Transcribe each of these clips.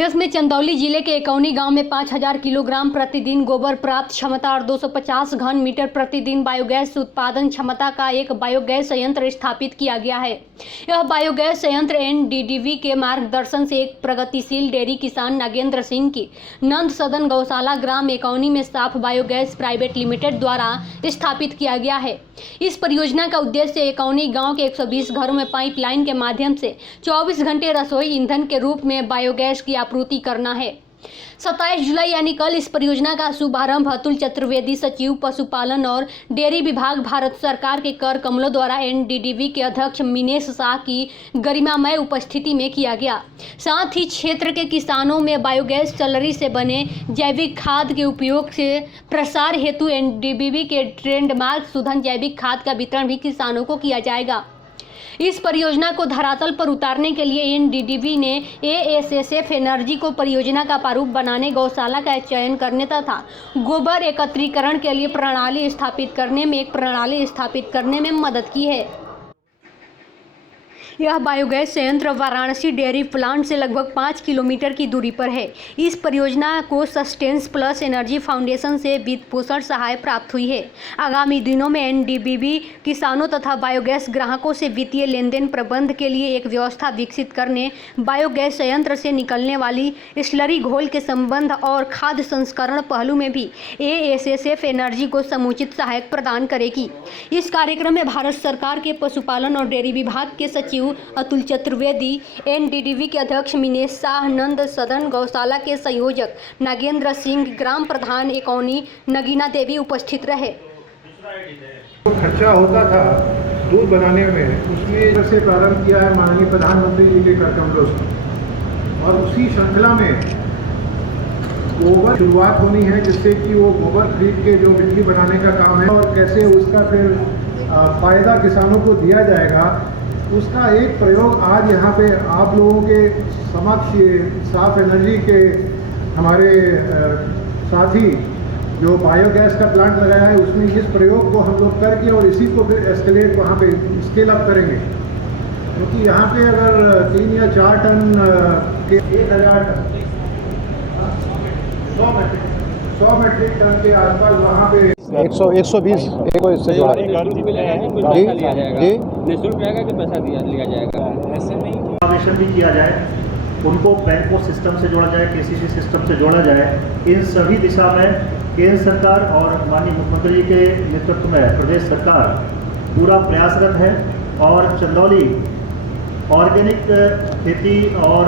प्रदेश में चंदौली जिले के एकौनी गांव में 5000 किलोग्राम प्रतिदिन गोबर प्राप्त क्षमता और 250 घन मीटर प्रतिदिन बायोगैस उत्पादन क्षमता का एक बायोगैस संयंत्र स्थापित किया गया है। यह बायोगैस संयंत्र एनडीडीबी के मार्गदर्शन से एक प्रगतिशील डेयरी किसान नागेंद्र सिंह की नंद सदन गौशाला ग्राम एकौनी में साफ बायोगैस प्राइवेट लिमिटेड द्वारा स्थापित किया गया है। इस परियोजना का उद्देश्य एकौनी गाँव के 120 घरों में पाइपलाइन के माध्यम से 24 घंटे रसोई ईंधन के रूप में बायोगैस की आपूर्ति करना है। 27 जुलाई यानी कल इस परियोजना का शुभारंभ अतुल चतुर्वेदी, सचिव पशुपालन और डेयरी विभाग, भारत सरकार के कर कमलों द्वारा एनडीडीबी के अध्यक्ष मिनेश शाह की गरिमामय उपस्थिति में किया गया। साथ ही क्षेत्र के किसानों में बायोगैस सलरी से बने जैविक खाद के उपयोग से प्रसार हेतु एनडीडीबी के ट्रेडमार्क शुद्धन जैविक खाद का वितरण भी किसानों को किया जाएगा। इस परियोजना को धरातल पर उतारने के लिए एनडीडीबी ने एएसएसएफ एनर्जी को परियोजना का प्रारूप बनाने, गौशाला का चयन करने तथा गोबर एकत्रीकरण के लिए एक प्रणाली स्थापित करने में मदद की है। यह बायोगैस संयंत्र वाराणसी डेयरी प्लांट से लगभग 5 किलोमीटर की दूरी पर है। इस परियोजना को सस्टेन्स प्लस एनर्जी फाउंडेशन से वित्त पोषण सहायता प्राप्त हुई है। आगामी दिनों में एनडीडीबी किसानों तथा बायोगैस ग्राहकों से वित्तीय लेनदेन प्रबंध के लिए एक व्यवस्था विकसित करने, बायोगैस संयंत्र से निकलने वाली स्लरी घोल के संबंध और खाद्य संस्करण पहलू में भी एएसएसएफ एनर्जी को समुचित सहायता प्रदान करेगी। इस कार्यक्रम में भारत सरकार के पशुपालन और डेयरी विभाग के सचिव अतुल चतुर्वेदी, एनडीडीबी के अध्यक्ष मिनेश शाह, नंद सदन गौशाला के संयोजक नागेंद्र सिंह, ग्राम प्रधान एकौनी नगीना देवी उपस्थित रहे। जो खर्चा होता था दूध बनाने में, उसमें जैसे प्रारंभ किया है माननीय प्रधानमंत्री जी के कर कमलों से, और उसी श्रृंखला में गोबर शुरुआत होनी है, जिससे कि वो गोबर खरीद के जो मिट्टी बनाने का काम है और कैसे उसका फिर फायदा किसानों को दिया जाएगा, उसका एक प्रयोग आज यहाँ पे आप लोगों के समक्ष ये साफ एनर्जी के हमारे साथी जो बायोगैस का प्लांट लगाया है, उसमें इस प्रयोग को हम लोग करके और इसी को फिर एस्केलेट वहाँ पे स्केल अप करेंगे। क्योंकि यहाँ पे अगर 3 या 4 टन के 1000 टन 100 मेट्रिक टन के आसपास वहाँ पे 120 को इससे जोड़ा जी निःशुल्क रहेगा कि पैसा लिया जाएगा? ऐसे नहीं, समावेशन भी किया जाए, उनको बैंकों सिस्टम से जोड़ा जाए, केसीसी सिस्टम से जोड़ा जाए। इन सभी दिशा में केंद्र सरकार और माननीय मुख्यमंत्री जी के नेतृत्व में प्रदेश सरकार पूरा प्रयासरत है। और चंदौली ऑर्गेनिक खेती और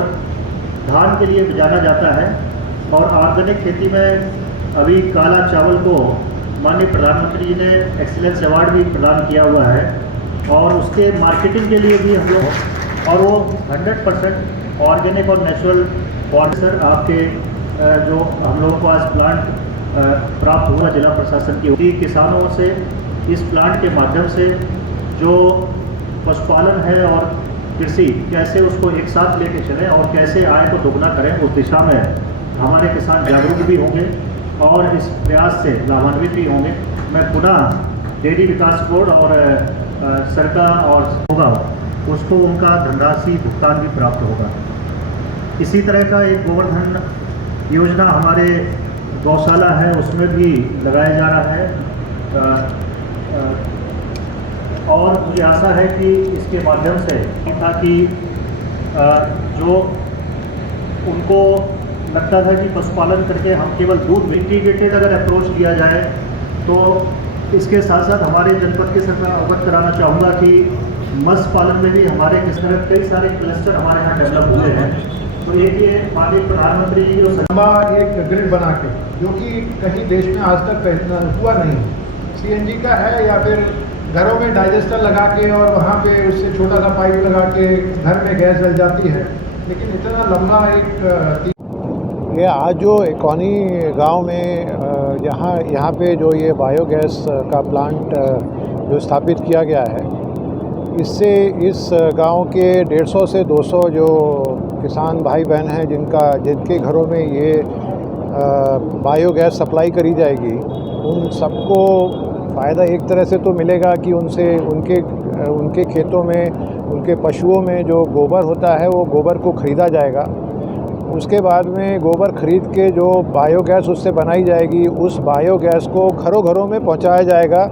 धान के लिए जाना जाता है, और ऑर्गेनिक खेती में अभी काला चावल को माननीय प्रधानमंत्री जी ने एक्सीलेंस अवार्ड भी प्रदान किया हुआ है, और उसके मार्केटिंग के लिए भी हम लोग, और वो 100% ऑर्गेनिक और नेचुरल। और सर आपके जो हम लोगों को आज प्लांट प्राप्त हुआ जिला प्रशासन की किसानों से, इस प्लांट के माध्यम से जो पशुपालन है और कृषि कैसे उसको एक साथ लेके चलें और कैसे आय को दोगुना करें, उस दिशा में हमारे किसान जागरूक भी होंगे और इस प्रयास से लाभान्वित भी होंगे। मैं पुनः डेयरी विकास बोर्ड और सरकार और होगा उसको उनका धनराशि भुगतान भी प्राप्त होगा। इसी तरह का एक गोवर्धन योजना हमारे गौशाला है, उसमें भी लगाया जा रहा है, और मुझे आशा है कि इसके माध्यम से ताकि जो उनको लगता था कि पशुपालन करके हम केवल दूध इंटीग्रेटेड अगर अप्रोच लिया जाए, तो इसके साथ साथ हमारे जनपद के साथ मैं अवगत कराना चाहूँगा कि मत्स्य पालन में भी हमारे किस तरह कई सारे क्लस्टर हमारे यहाँ डेवलप हुए हैं। तो एक ये माननीय प्रधानमंत्री जी जो लंबा एक ग्रिड बना के, जो कि कहीं देश में आज तक हुआ नहीं, सीएनजी का है, या फिर घरों में डाइजेस्टर लगा के और वहाँ पे उससे छोटा सा पाइप लगा के घर में गैस जल जाती है, लेकिन इतना लंबा एक ये आज जो एकौनी गांव में यहाँ पे जो ये बायोगैस का प्लांट जो स्थापित किया गया है, इससे इस गांव के 150 से 200 जो किसान भाई बहन हैं जिनके घरों में ये बायोगैस सप्लाई करी जाएगी, उन सबको फ़ायदा एक तरह से तो मिलेगा कि उनसे उनके खेतों में, उनके पशुओं में जो गोबर होता है वो गोबर को ख़रीदा जाएगा, उसके बाद में गोबर खरीद के जो बायोगैस उससे बनाई जाएगी, उस बायोगैस को घरों घरों में पहुंचाया जाएगा।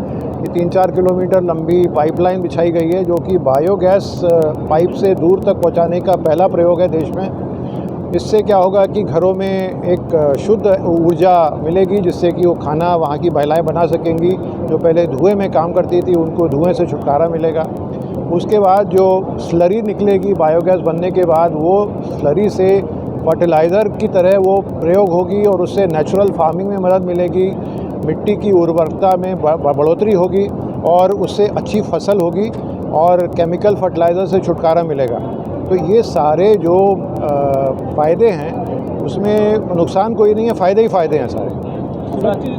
ये 3-4 किलोमीटर लंबी पाइपलाइन बिछाई गई है, जो कि बायोगैस पाइप से दूर तक पहुंचाने का पहला प्रयोग है देश में। इससे क्या होगा कि घरों में एक शुद्ध ऊर्जा मिलेगी, जिससे कि वो खाना वहाँ की महिलाएं बना सकेंगी। जो पहले धुएं में काम करती थी, उनको धुएं से छुटकारा मिलेगा। उसके बाद जो स्लरी निकलेगी बायोगैस बनने के बाद, वो स्लरी से फर्टिलाइज़र की तरह वो प्रयोग होगी और उससे नेचुरल फार्मिंग में मदद मिलेगी, मिट्टी की उर्वरकता में बढ़ोतरी होगी और उससे अच्छी फसल होगी और केमिकल फर्टिलाइज़र से छुटकारा मिलेगा। तो ये सारे जो फ़ायदे हैं, उसमें नुकसान कोई नहीं है, फ़ायदे ही फ़ायदे हैं सारे।